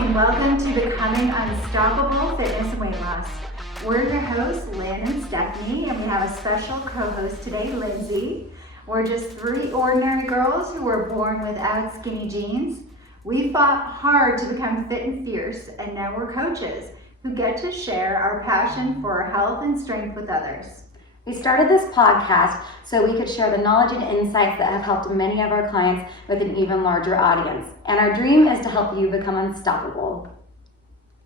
and welcome to Becoming Unstoppable Fitness and Weight Loss. We're your hosts, Lynn and Stephanie, and we have a special co-host today, Lindsay. We're just three ordinary girls who were born without skinny jeans. We fought hard to become fit and fierce, and now we're coaches who get to share our passion for health and strength with others. We started this podcast so we could share the knowledge and insights that have helped many of our clients with an even larger audience. And our dream is to help you become unstoppable.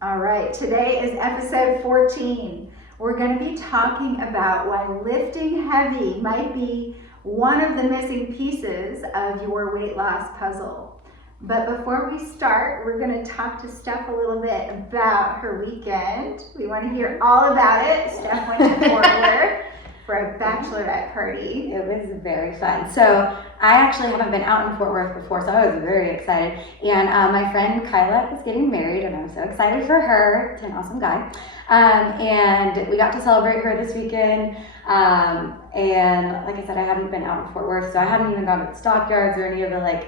All right, today is episode 14. We're going to be talking about why lifting heavy might be one of the missing pieces of your weight loss puzzle. But before we start, we're going to talk to Steph a little bit about her weekend. We want to hear all about it. Steph went to Fort Worth for a bachelorette party. It was very fun. So I actually haven't been out in Fort Worth before, so I was very excited. And my friend Kyla is getting married, and I'm so excited for her. It's an awesome guy. And we got to celebrate her this weekend. And like I said, I haven't been out in Fort Worth, so I haven't even gone to the stockyards or any of the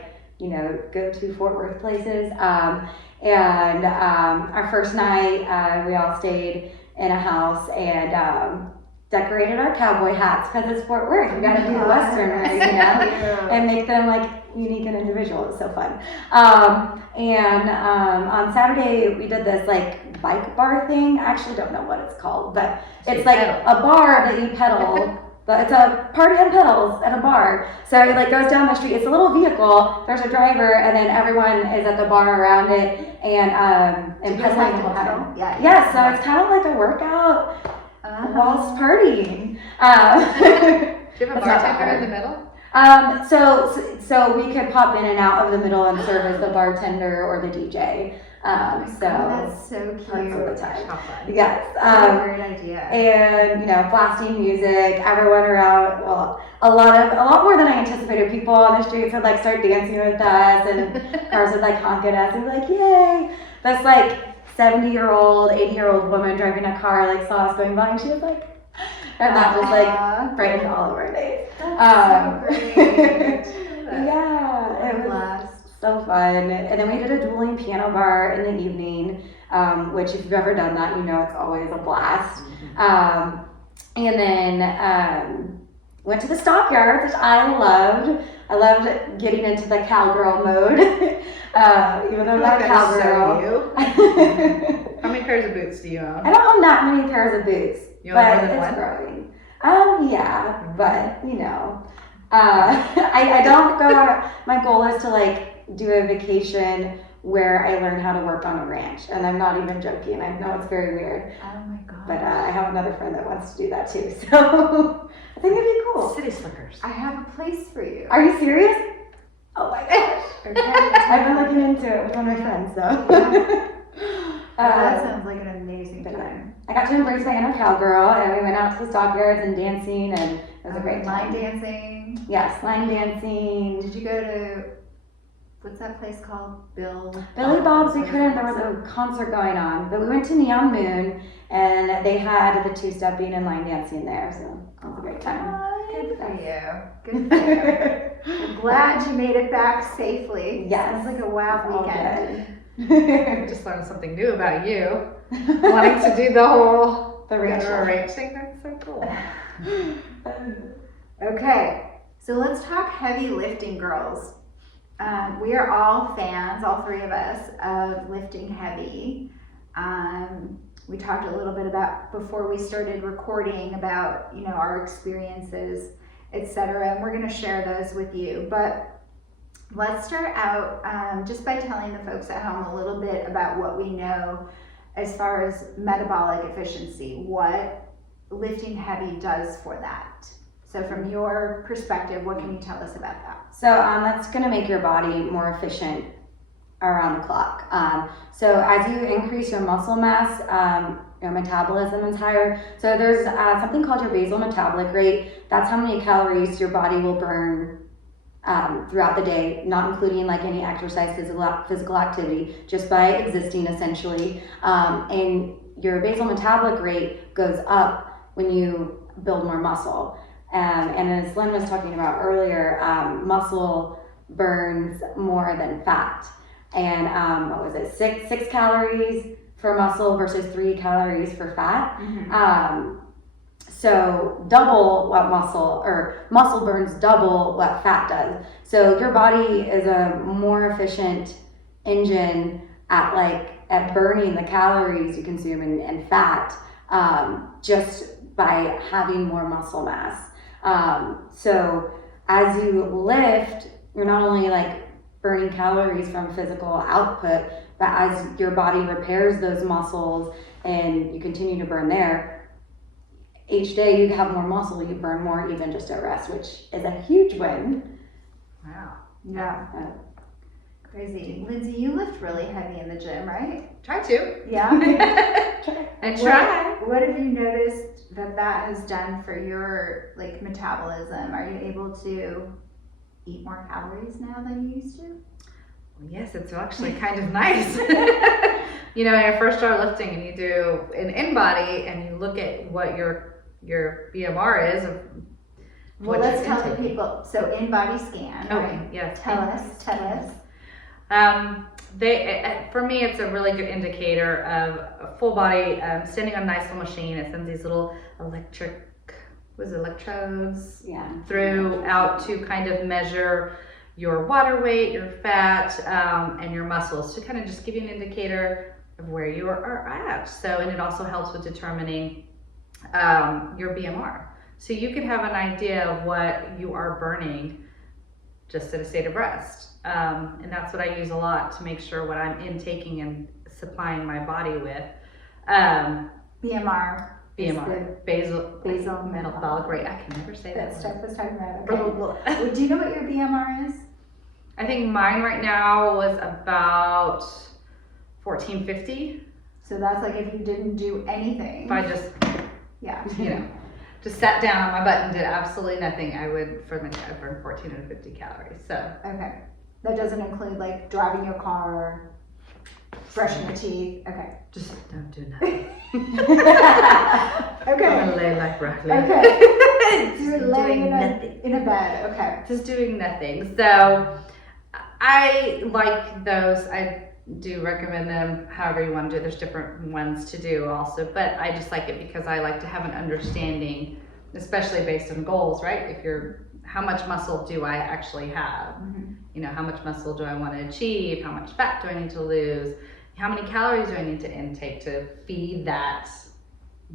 go-to Fort Worth places. And our first night, we all stayed in a house and decorated our cowboy hats because it's Fort Worth. We got to do the Western, and make them unique and individual. It was so fun. And on Saturday we did this bike bar thing. I actually don't know what it's called, but it's like a bar that you pedal. But it's a party on pedals at a bar. So it goes down the street. It's a little vehicle. There's a driver, and then everyone is at the bar around it and pedaling the pedal. Yeah. So it's kind of like a workout whilst partying. Do you have a bartender in the middle? So we could pop in and out of the middle and serve as the bartender or the DJ. That's so cute. All the time. How fun. Yes. Great idea. And blasting music, everyone around. Well, a lot more than I anticipated. People on the streets would start dancing with us, and cars would honk at us and be like, "Yay!" This 70-year-old, 80-year-old woman driving a car saw us going by, and she was like, and that was brightened all of our days. That's so great. Yeah, it was so fun. And then we did a dueling piano bar in the evening, which if you've ever done that, it's always a blast. And then went to the stockyards, which I loved. I loved getting into the cowgirl mode, even though I'm not a cowgirl. How many pairs of boots do you own? I don't own that many pairs of boots, You own but more than it's one? growing. Yeah, but I don't go. My goal is to do a vacation where I learn how to work on a ranch, and I'm not even joking. I know it's very weird. Oh my god. But I have another friend that wants to do that too, so I think it'd be cool. City slickers. I have a place for you. Are you serious? Oh my gosh. Okay. I've been looking into it with one of my friends, so. That sounds like an amazing time. I got to embrace my inner cowgirl, and we went out to the stockyards and dancing, and it was a great time. Line dancing. Yes, line dancing. Did you go to, what's that place called? Billy Bob's, we couldn't, there was a concert going on, but we went to Neon Moon, and they had the two-stepping and line dancing there, so it was a great time. Good for you. Good for you. I'm glad you made it back safely. Yes. Sounds like a wild weekend. I just learned something new about you. Wanting to do the whole ranch thing. That's so cool. Okay, so let's talk heavy lifting, girls. We are all fans, all three of us, of lifting heavy. We talked a little bit about, before we started recording, about our experiences, etc., and we're going to share those with you. But let's start out just by telling the folks at home a little bit about what we know as far as metabolic efficiency, what lifting heavy does for that. So from your perspective, what can you tell us about that? So that's going to make your body more efficient around the clock. So as you increase your muscle mass, your metabolism is higher. So there's something called your basal metabolic rate. That's how many calories your body will burn throughout the day, not including any exercise, physical activity, just by existing essentially. And your basal metabolic rate goes up when you build more muscle. And as Lynn was talking about earlier, muscle burns more than fat. and what was it, six calories for muscle versus 3 calories for fat. So double what muscle burns double what fat does. So your body is a more efficient engine at burning the calories you consume and fat, just by having more muscle mass. So as you lift, you're not only like burning calories from physical output, but as your body repairs those muscles and you continue to burn there, each day you have more muscle, you burn more even just at rest, which is a huge win. Wow. Yeah. Crazy. Lindsay, you lift really heavy in the gym, right? Try to. Yeah. And try. What have you noticed that has done for your like metabolism? Are you able to eat more calories now than you used to? Yes, it's actually kind of nice. You know, when you first start lifting and you do an in-body and you look at what your BMR is. Well, let's tell the people. So in-body scan. Okay, Right? yes. Tell us. For me, it's a really good indicator of a full body, standing on a nice little machine. It sends these little electrodes throughout to kind of measure your water weight, your fat, and your muscles to kind of just give you an indicator of where you are at. So, and it also helps with determining your BMR. So you can have an idea of what you are burning just at a state of rest. And that's what I use a lot to make sure what I'm intaking and supplying my body with. BMR. Basal metabolic rate. I can never say that. That Steph was talking about. Okay. Well, do you know what your BMR is? I think mine right now was about 1450. So that's like if you didn't do anything. If I just, just sat down on my butt and did absolutely nothing, I would burn 1450 calories. So. Okay. That doesn't include like driving your car, brushing your teeth. Okay. Just don't do nothing. Okay. I'm gonna lay like broccoli. Okay. You're laying in a bed. Okay. Just doing nothing. So I like those. I do recommend them however you want to do it. There's different ones to do also, but I just like it because I like to have an understanding, especially based on goals, right? How much muscle do I actually have? You know, how much muscle do I want to achieve? How much fat do I need to lose? How many calories do I need to intake to feed that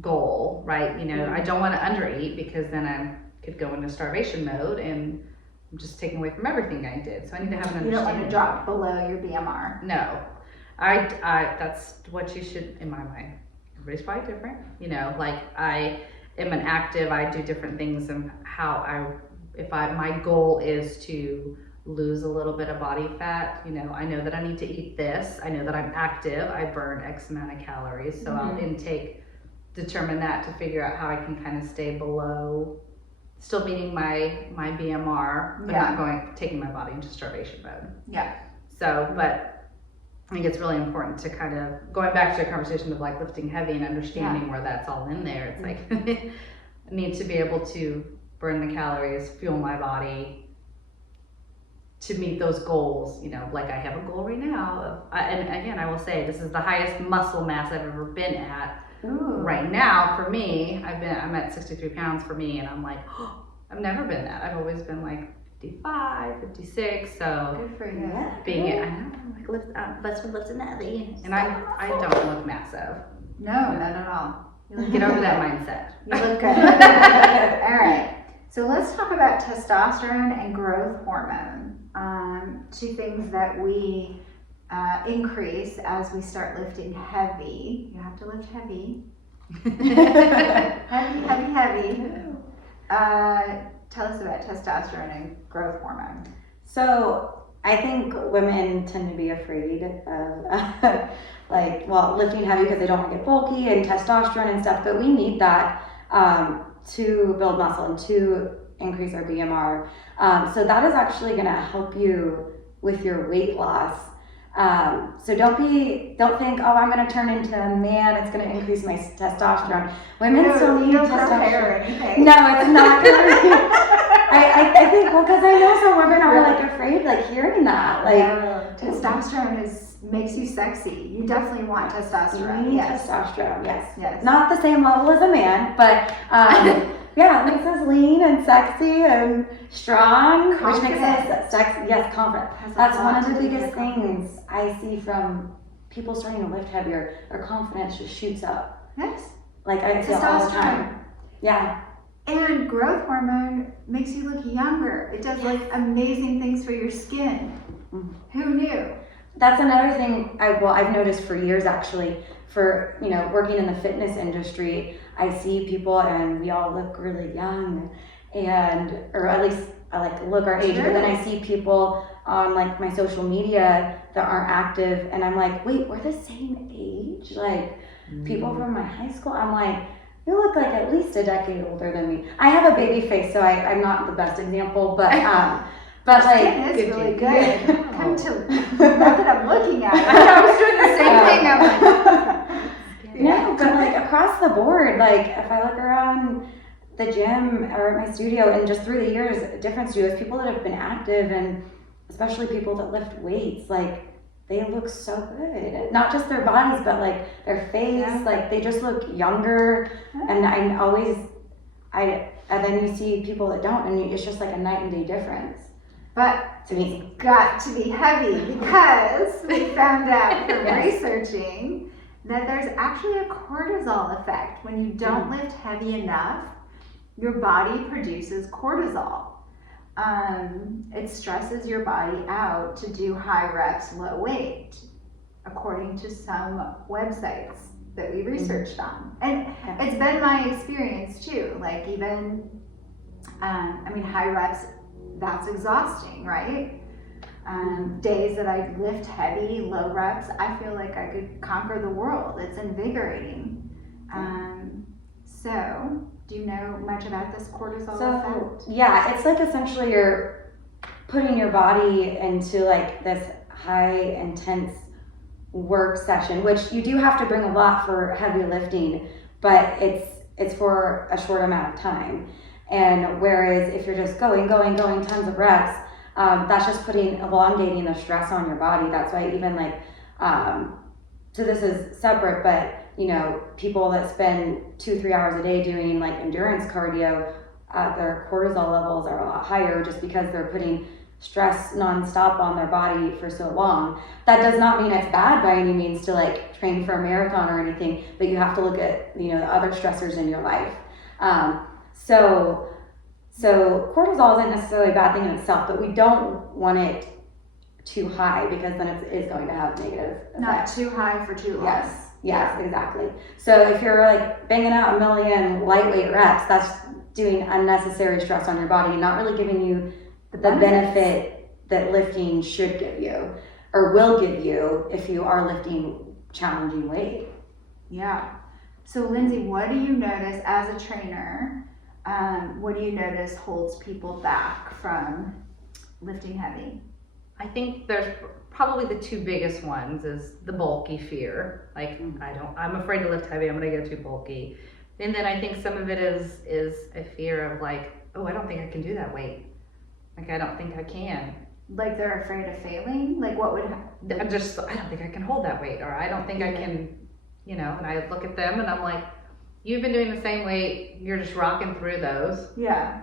goal, right? You know, I don't want to undereat because then I could go into starvation mode and I'm just taking away from everything I did. So I need to have an understanding. You don't want to drop below your BMR. No, that's what you should, in my mind. Everybody's probably different. You know, like I am an active, I do different things and my goal is to lose a little bit of body fat, you know, I know that I need to eat this. I know that I'm active. I burn X amount of calories. So I'll determine that to figure out how I can kind of stay below, still meeting my BMR, but not taking my body into starvation mode. Yeah. So, but I think it's really important to kind of, going back to a conversation of like lifting heavy and understanding where that's all in there. It's like, I need to be able to burn the calories, fuel my body, to meet those goals, you know, like I have a goal right now. And again, I will say this is the highest muscle mass I've ever been at. Ooh. Right now for me. I'm at 63 pounds for me, and I'm like, I've never been that. I've always been like 55, 56. So good for you. I know, like let's lift an heavy, and I don't look massive. No, not at all. Get over that mindset. You look good. All right. So let's talk about testosterone and growth hormone. Two things that we increase as we start lifting heavy. You have to lift heavy. heavy. Tell us about testosterone and growth hormone. So I think women tend to be afraid of lifting heavy because they don't want to get bulky and testosterone and stuff, but we need that to build muscle and to increase our BMR. So that is actually going to help you with your weight loss. So don't think, I'm going to turn into a man, it's going to increase my testosterone. Women still need testosterone. Or anything. No, it's not going to be. I think, well, because I know some women are like afraid, like hearing that. Like, testosterone makes you sexy. You definitely want testosterone. you need Yes. testosterone, yes. Yes. Not the same level as a man, but yeah, it makes us lean and sexy and strong, which makes us sexy. Yes, confident. That's one of the biggest things I see from people starting to lift heavier. Their confidence just shoots up. Yes. Like I feel all the Testosterone. time. Yeah. And growth hormone makes you look younger. It does like amazing things for your skin. Mhm. Who knew? That's another thing I've noticed for years actually. For working in the fitness industry, I see people and we all look really young, or at least I like to look our age. Sure. But then I see people on like my social media that aren't active, and I'm like, wait, we're the same age? Like people from my high school? I'm like, you look like at least a decade older than me. I have a baby face, so I'm not the best example, but like It's really good. Come to not that I'm looking at it. I was doing the same thing. I'm like, no, but like across the board, like if I look around the gym or at my studio and just through the years, different studios, people that have been active and especially people that lift weights, like they look so good. Not just their bodies, but like their face, like they just look younger. And and then you see people that don't, and it's just like a night and day difference. But To me. it's got to be heavy because we found out from researching that there's actually a cortisol effect. When you don't lift heavy enough, your body produces cortisol. It stresses your body out to do high reps, low weight, according to some websites that we researched on. And it's been my experience too. Like even, high reps, that's exhausting, right? Days that I lift heavy, low reps, I feel like I could conquer the world. It's invigorating. So, do you know much about this cortisol effect? Yeah, it's like essentially you're putting your body into like this high intense work session, which you do have to bring a lot for heavy lifting, but it's for a short amount of time. And whereas if you're just going tons of reps, that's just elongating the stress on your body. That's why even like, so this is separate, but people that spend 2-3 hours a day doing like endurance cardio, their cortisol levels are a lot higher just because they're putting stress nonstop on their body for so long. That does not mean it's bad by any means to like train for a marathon or anything, but you have to look at, the other stressors in your life. So cortisol isn't necessarily a bad thing in itself, but we don't want it too high because then it is going to have negative effects. Not too high for too long. Yes, exactly. So if you're like banging out 1,000,000 lightweight reps, that's doing unnecessary stress on your body and not really giving you the benefit that lifting should give you or will give you if you are lifting challenging weight. Yeah. So Lindsay, what do you notice as a trainer? What do you notice holds people back from lifting heavy? I think there's probably the two biggest ones is the bulky fear. Like I'm afraid to lift heavy, I'm gonna get too bulky. And then I think some of it is a fear of like, oh, I don't think I can do that weight. Like I don't think I can. Like they're afraid of failing? Like what would I don't think I can hold that weight, or I don't think I can, and I look at them and I'm like, you've been doing the same weight, you're just rocking through those. Yeah.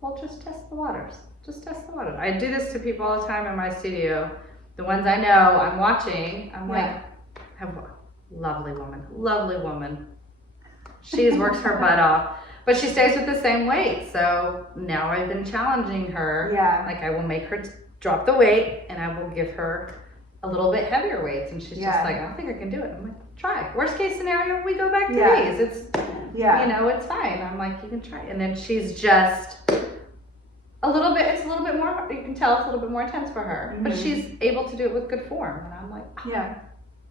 Well, just test the waters. Just test the waters. I do this to people all the time in my studio. The ones I know I'm watching, I'm like, I have a lovely woman. She works her butt off, but she stays with the same weight. So now I've been challenging her. Yeah. Like I will make her drop the weight and I will give her a little bit heavier weights. And she's just like, I don't think I can do it. I'm like, try. Worst case scenario, we go back to these. It's, it's fine. I'm like, you can try. And then she's just it's a little bit more, you can tell it's a little bit more intense for her, but she's able to do it with good form. And I'm like, what are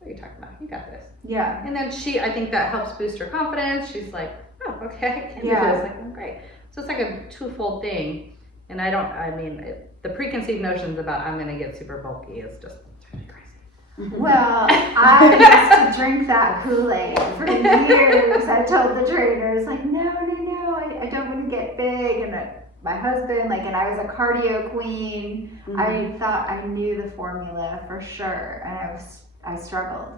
you talking about? You got this. Yeah. And then I think that helps boost her confidence. She's like, oh, okay, I can do this. Like, oh, great. So it's like a twofold thing. And the preconceived notions about I'm going to get super bulky is just really crazy. Well, I used to drink that Kool-Aid for years. I told the trainers, like, no, I don't want to get big. And my husband, like, and I was a cardio queen. I thought I knew the formula for sure, and I struggled.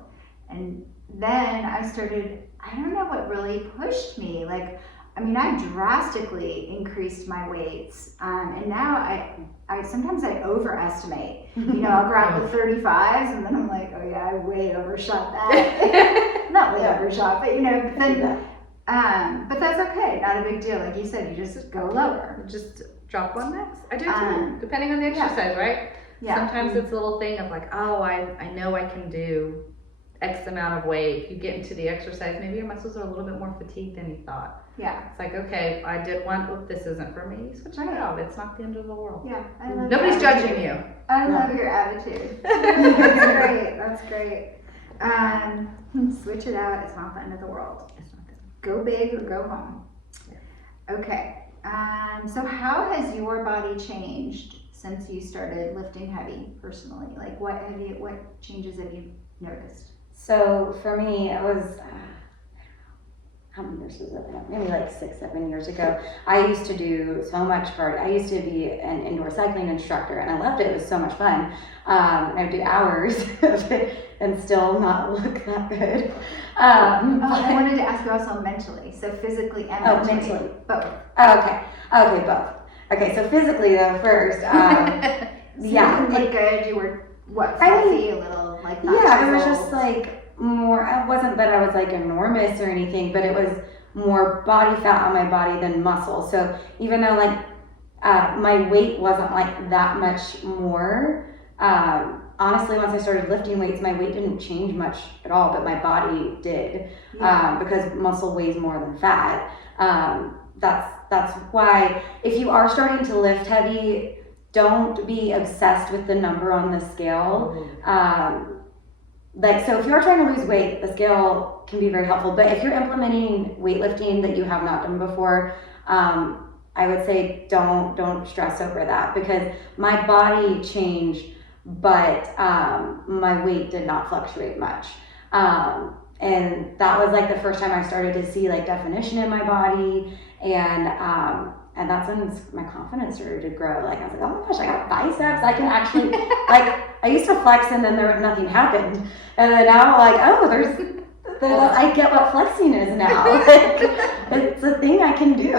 And then I started, I don't know what really pushed me. Like, I mean, I drastically increased my weights, and now I sometimes I overestimate. You know, I'll grab the 35s, and then I'm like, oh yeah, I way overshot that. Not way overshot, but you know, then. But that's okay, not a big deal. Like you said, you just go lower. Just drop one max. I do too, depending on the exercise, right? Yeah. Sometimes it's a little thing of like, oh, I know I can do X amount of weight. You get into the exercise, maybe your muscles are a little bit more fatigued than you thought. Yeah. It's like, okay, I did one, oh, this isn't for me. Switch it out. It's not the end of the world. Yeah, I love Nobody's your judging attitude. you. I love your attitude. That's great. That's great. Switch it out. It's not the end of the world. It's not good. Go big or go home. Yeah. Okay. So how has your body changed since you started lifting heavy personally? Like what changes have you noticed? So for me, it was, how many years was it? Maybe like 6-7 years ago. I used to do so much cardio. I used to be an indoor cycling instructor, and I loved it. It was so much fun. And I would do hours of it and still not look that good. I wanted to ask you also mentally, so physically and mentally. Both. Okay, both. Okay, so physically though, first, So yeah. you didn't look good. You were fluffy, a little like not Yeah, it was chiseled. just like more. It wasn't that I was like enormous or anything, but it was more body fat on my body than muscle. So even though like my weight wasn't like that much more. Honestly, once I started lifting weights, my weight didn't change much at all, but my body did, because muscle weighs more than fat. That's why if you are starting to lift heavy, don't be obsessed with the number on the scale. Like, so if you're trying to lose weight, the scale can be very helpful. But if you're implementing weightlifting that you have not done before, I would say don't stress over that, because my body changed, but my weight did not fluctuate much. And that was like the first time I started to see like definition in my body, and that's when my confidence started to grow. Like I was like, oh my gosh, I got biceps. I can actually like I used to flex and then nothing happened, and then now I'm like, oh, there's I get what flexing is now. Like, it's a thing I can do.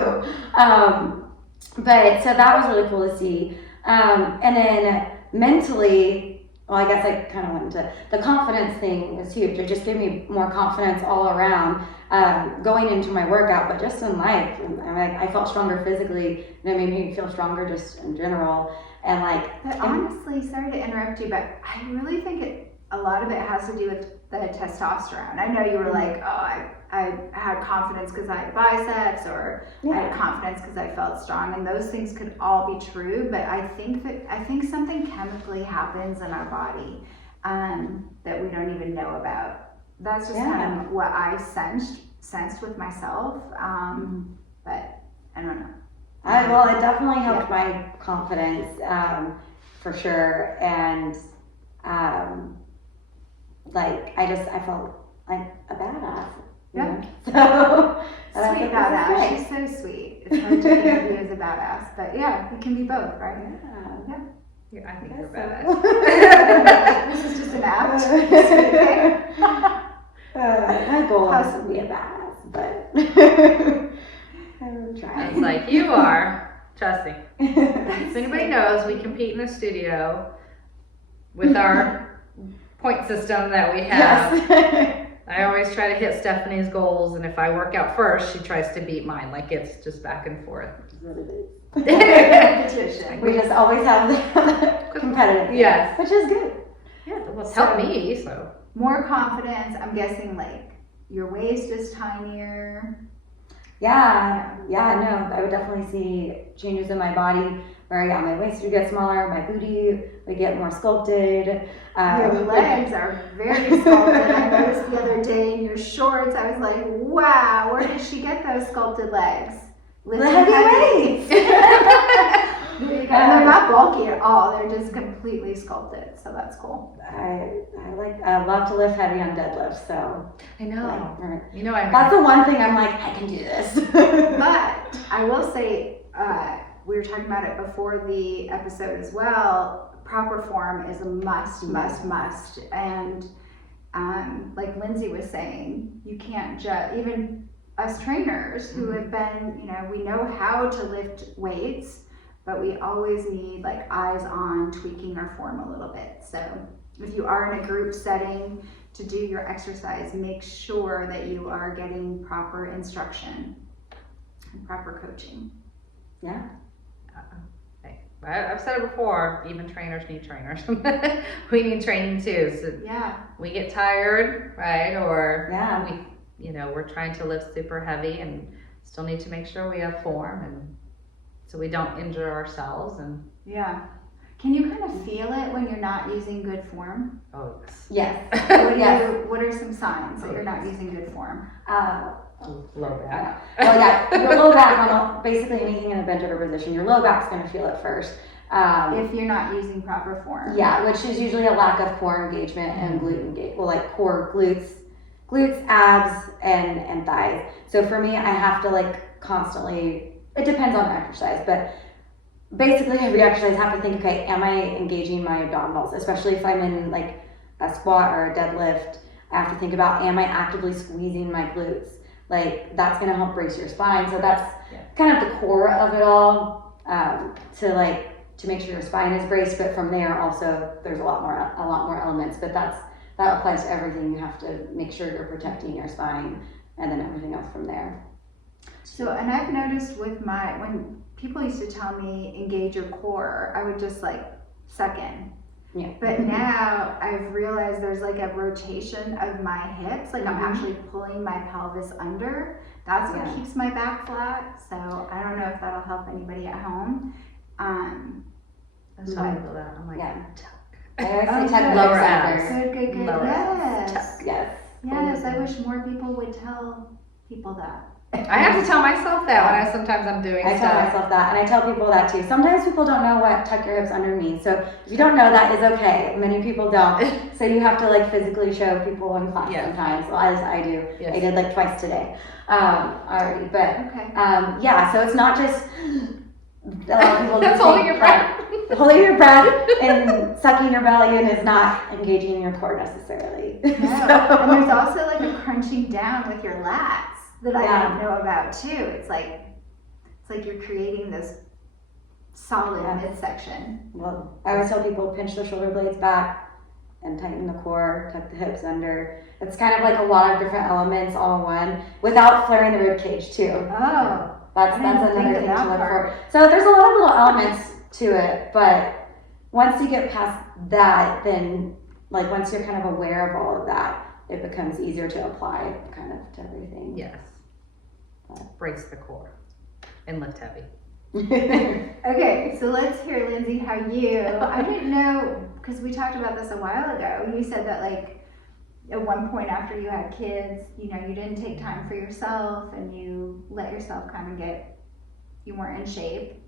But so that was really cool to see. And then mentally, well, I guess I kind of went into the confidence thing was huge. It just gave me more confidence all around, going into my workout, but just in life. I felt stronger physically, and it made me feel stronger just in general. And like, but honestly, sorry to interrupt you, but I really think a lot of it has to do with the testosterone. I know you were like, oh, I had confidence because I had biceps, or I had confidence because I felt strong, and those things could all be true. But I think something chemically happens in our body that we don't even know about. That's just kind of what I sensed with myself. But I don't know. Well, it definitely helped my confidence, for sure, and like I felt like a badass. Yeah. So sweet badass. She's so sweet. It's hard to think of you as a badass, but yeah, we can be both, right? Yeah, I think you're badass. This is just an act. My goal is to be a badass, but I'm trying. It's like you are. Trust me. If anybody knows, we compete in the studio with our point system that we have. Yes. I always try to hit Stephanie's goals, and if I work out first, she tries to beat mine. Like, it's just back and forth. Competition. We just always have the competitive, yes, which is good. Yeah, well, it's helped me. So more confidence. I'm guessing like your waist is tinier. Yeah, no, I would definitely see changes in my body where my waist would get smaller, my booty would get more sculpted. Your legs are very sculpted. I noticed the other day in your shorts, I was like, wow, where did she get those sculpted legs? The heavy weights. And they're not bulky at all. They're just completely sculpted. So that's cool. I love to lift heavy on deadlifts. So I know. That's the one thing I'm like, I can do this. But I will say, we were talking about it before the episode as well. Proper form is a must. And like Lindsay was saying, you can't just, even us trainers who have been, we know how to lift weights, but we always need like eyes on tweaking our form a little bit. So if you are in a group setting to do your exercise, make sure that you are getting proper instruction and proper coaching. Yeah. I've said it before, even trainers need trainers. We need training too. So Yeah. we get tired, right? Or Yeah. we're trying to lift super heavy and still need to make sure we have form, and so we don't injure ourselves. And Yeah. Can you kind of feel it when you're not using good form? oh yes, Yes. What are some signs that you're not using good form? low back. Well, yeah, your low back, basically anything in a bent over position, your low back's going to feel it first. If you're not using proper form. Yeah, which is usually a lack of core engagement and glute engagement. Well, like core glutes, abs, and thighs. So for me, I have to like constantly, it depends on the exercise, but basically every exercise I have to think, okay, am I engaging my abdominals? Especially if I'm in like a squat or a deadlift, I have to think about, am I actively squeezing my glutes? Like that's going to help brace your spine. So that's kind of the core of it all, to make sure your spine is braced. But from there also there's a lot more elements, but that applies to everything. You have to make sure you're protecting your spine and then everything else from there. So, and I've noticed when people used to tell me engage your core, I would just like suck in. Yeah. But now I've realized there's like a rotation of my hips, like I'm actually pulling my pelvis under. That's what keeps my back flat. So I don't know if that'll help anybody at home. That's how I feel that. I'm like, I always say tuck lower abs. abs. Good. Lower abs. Yes. Yes. Yes, I wish more people would tell people that. I have to tell myself that when sometimes I'm doing I stuff. tell myself that, and I tell people that too. Sometimes people don't know what tuck your hips under means. So if you don't know, that is okay. Many people don't. So you have to like physically show people in class sometimes. Well, as I do. Yes. I did like twice today already. But Okay. so it's not just a lot of people That's just holding think your breath. holding your breath and sucking your belly in is not engaging your core necessarily. No. And there's also like a crunching down with your lats that I don't know about too. It's like you're creating this solid midsection. Well, I always tell people pinch the shoulder blades back and tighten the core, tuck the hips under. It's kind of like a lot of different elements all in one without flaring the rib cage too. Oh. That's I didn't another think of thing that to look part. for. So there's a lot of little elements to it, but once you get past that, then like once you're kind of aware of all of that, it becomes easier to apply kind of to everything. Yes. Brace the core and lift heavy. Okay, so let's hear, Lindsay, how I didn't know, because we talked about this a while ago. You said that like at one point after you had kids, you didn't take time for yourself and you let yourself kind of you weren't in shape.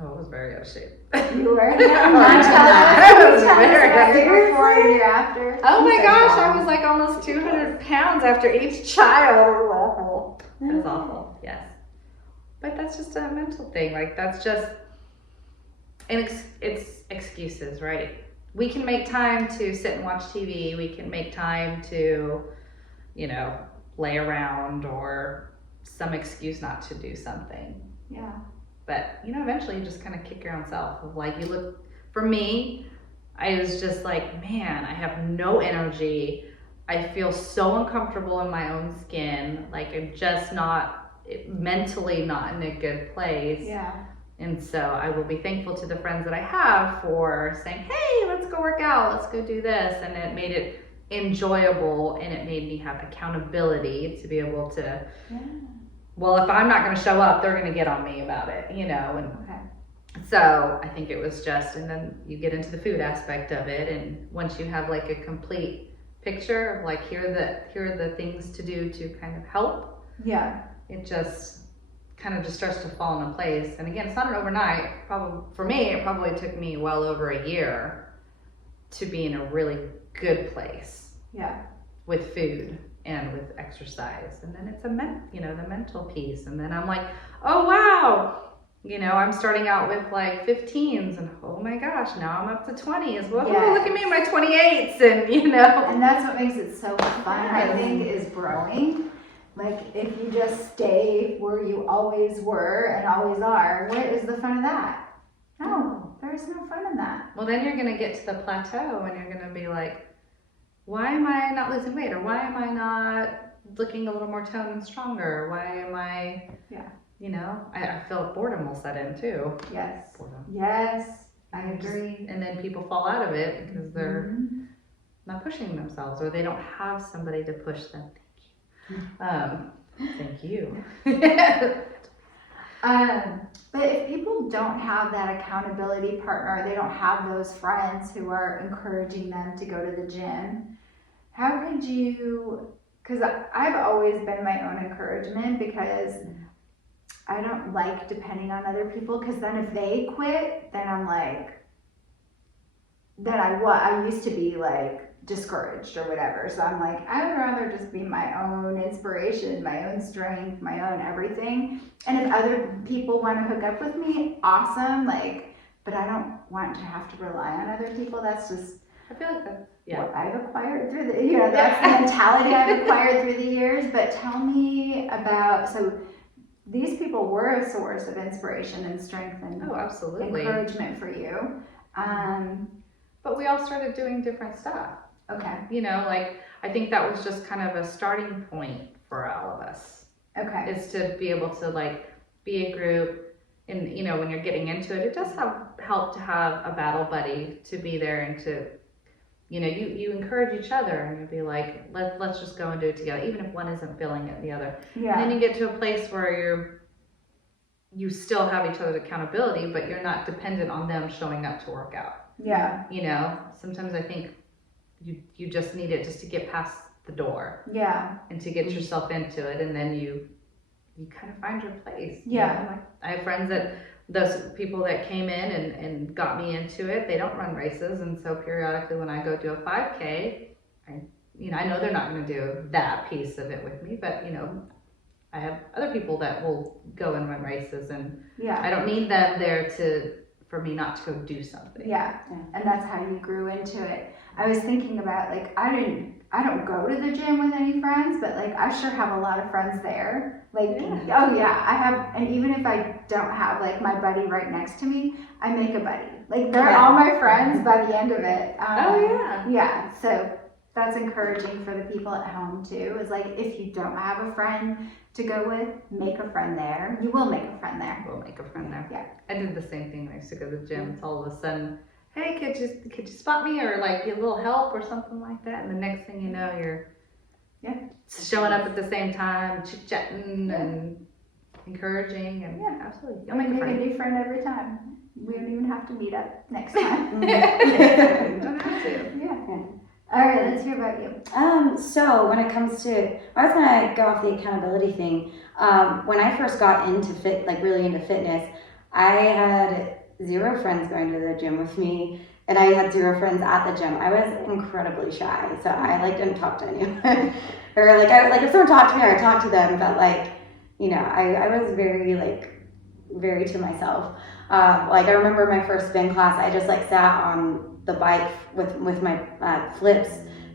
Oh, I was very out of shape. You were? I Tell us was very about your before and your after. Oh my gosh, I was like almost 200 pounds after each child. It was awful. It was awful, yes. But that's just a mental thing. Like that's just, and it's excuses, right? We can make time to sit and watch TV. We can make time to, lay around or some excuse not to do something. Yeah. But, eventually you just kind of kick your own self. Of like, for me, I was just like, man, I have no energy. I feel so uncomfortable in my own skin. Like I'm just mentally not in a good place. Yeah. And so I will be thankful to the friends that I have for saying, hey, let's go work out. Let's go do this. And it made it enjoyable and it made me have accountability to be able to, well, if I'm not going to show up, they're going to get on me about it, and so I think it was just, and then you get into the food aspect of it. And once you have like a complete picture of like, here are the things to do to kind of help. Yeah. It just kind of just starts to fall into place. And again, it's not an overnight. Probably for me, it probably took me well over a year to be in a really good place. Yeah. With food and with exercise. And then it's the mental piece. And then I'm like, oh wow, You know, I'm starting out with like 15s and oh my gosh, now I'm up to 20s. Well, Yes. look at me in my 28s and you know. And that's what makes it so fun, I think, is growing. Like, if you just stay where you always were and always are, what is the fun of that? No, there's no fun in that. Well, then you're going to get to the plateau and you're going to be like, why am I not losing weight? Or why am I not looking a little more toned and stronger? Why am I, you know, I feel boredom will set in too. Yes. Boredom. Yes, I agree. And then people fall out of it because they're Mhm. not pushing themselves or they don't have somebody to push them. Thank you. But if people don't have that accountability partner, they don't have those friends who are encouraging them to go to the gym, how could you, because I've always been my own encouragement because I don't like depending on other people, because then if they quit, then I'm like, then I used to be like discouraged or whatever. So I'm like, I would rather just be my own inspiration, my own strength, my own everything. And if other people want to hook up with me, awesome. Like, but I don't want to have to rely on other people. That's just I feel like that's, what I've acquired through the, you know, that's the mentality I've acquired through the years. But tell me about, so these people were a source of inspiration and strength and Oh, absolutely. encouragement for you. But we all started doing different stuff. Okay. You know, like, I think that was just kind of a starting point for all of us. Okay. Is to be able to, like, be a group. And, you know, when you're getting into it, it does help to have a battle buddy to be there and to, you know, you encourage each other and you'll be like, let's just go and do it together, even if one isn't feeling it, the other. Yeah. And then you get to a place where you still have each other's accountability, but you're not dependent on them showing up to work out. Yeah. You know, sometimes I think you just need it just to get past the door. Yeah. And to get yourself into it, and then you kind of find your place. Yeah. You know? Like, I have friends that those people that came in and got me into it, they don't run races, and so periodically when I go do a 5K, I know they're not going to do that piece of it with me, but you know, I have other people that will go and run races, and I don't need them there for me not to go do something. Yeah. And that's how you grew into it. I was thinking about, like, I don't go to the gym with any friends, but like I sure have a lot of friends there. Like, oh yeah, I have, and even if I don't have like my buddy right next to me, I make a buddy. Like, they're all my friends by the end of it. Yeah, so that's encouraging for the people at home too. Is like, if you don't have a friend to go with, make a friend there. You will make a friend there. We'll make a friend there. Yeah. I did the same thing when I used to go to the gym. It's all of a sudden, hey, could you spot me, or like get a little help or something like that, and the next thing you know, you're showing up at the same time, chit chatting and encouraging, and absolutely, you'll make a friend. A new friend every time. We don't even have to meet up next time. You don't have to. Yeah. All right, let's hear about you. So when it comes to, I was gonna go off the accountability thing. When I first got into really into fitness, I had 0 friends going to the gym with me, and I had 0 friends at the gym. I was incredibly shy, so I didn't talk to anyone. Or if someone talked to me, I would talk to them, but I was very to myself. I remember my first spin class, I just sat on the bike with my flips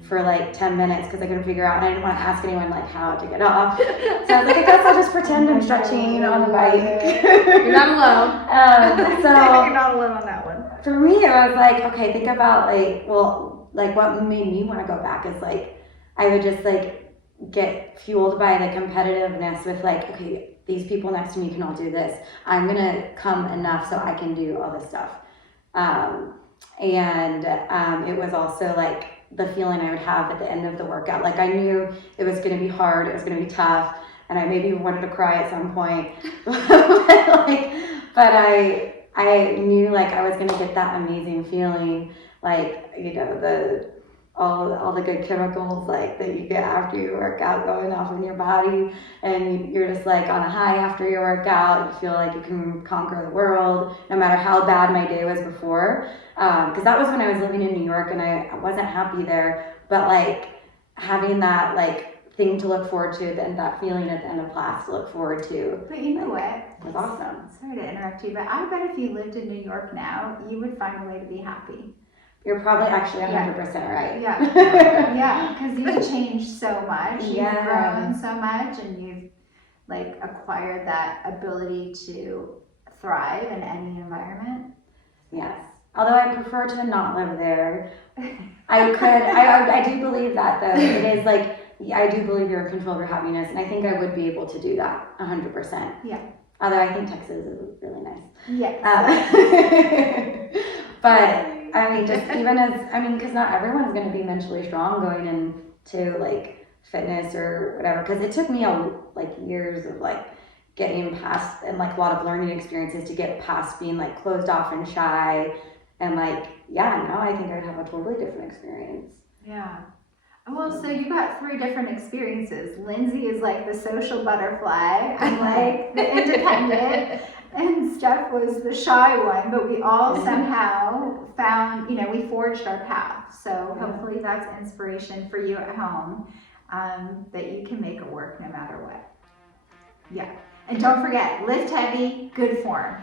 for 10 minutes because I couldn't figure out, and I didn't want to ask anyone how to get off. So I was like, I guess I'll just pretend I'm stretching on the bike. You're not alone. You're not alone on that one. For me, it was okay, think about what made me want to go back is I would just get fueled by the competitiveness with okay, these people next to me can all do this. I'm gonna come enough so I can do all this stuff. It was also the feeling I would have at the end of the workout. I knew it was gonna be hard, it was gonna be tough, and I maybe wanted to cry at some point. but I knew I was gonna get that amazing feeling, all the good chemicals that you get after you work out going off in your body, and you're just on a high after your workout. You feel like you can conquer the world no matter how bad my day was before, because that was when I was living in New York and I wasn't happy there, but having that thing to look forward to, and that feeling at the end of class to look forward to. But you know what? It was awesome. Sorry to interrupt you, but I bet if you lived in New York now, you would find a way to be happy. You're probably actually 100% right. Yeah, yeah, because you've changed so much. You've grown so much, and you've like acquired that ability to thrive in any environment. Yes. Although I prefer to not live there. I do believe that though. It is like, I do believe you're in control of your happiness, and I think I would be able to do that 100%. Yeah. Although I think Texas is really nice. Yes. But I mean, just even as, I mean, because not everyone's going to be mentally strong going into like fitness or whatever. Because it took me like years of like getting past, and like a lot of learning experiences to get past being like closed off and shy. And like, yeah, now I think I'd have a totally different experience. Yeah. Well, so you got 3 different experiences. Lindsay is like the social butterfly. I'm like the independent. And Steph was the shy one. But we all somehow found, we forged our path. So hopefully that's inspiration for you at home, that you can make it work no matter what. Yeah. And don't forget, lift heavy, good form.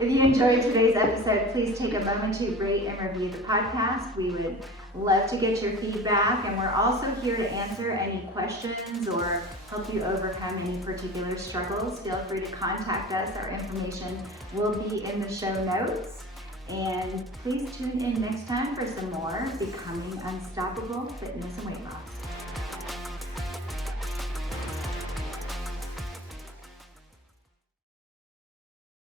If you enjoyed today's episode, please take a moment to rate and review the podcast. We would love to get your feedback, and we're also here to answer any questions or help you overcome any particular struggles. Feel free to contact us. Our information will be in the show notes. And please tune in next time for some more Becoming Unstoppable Fitness and Weight Loss.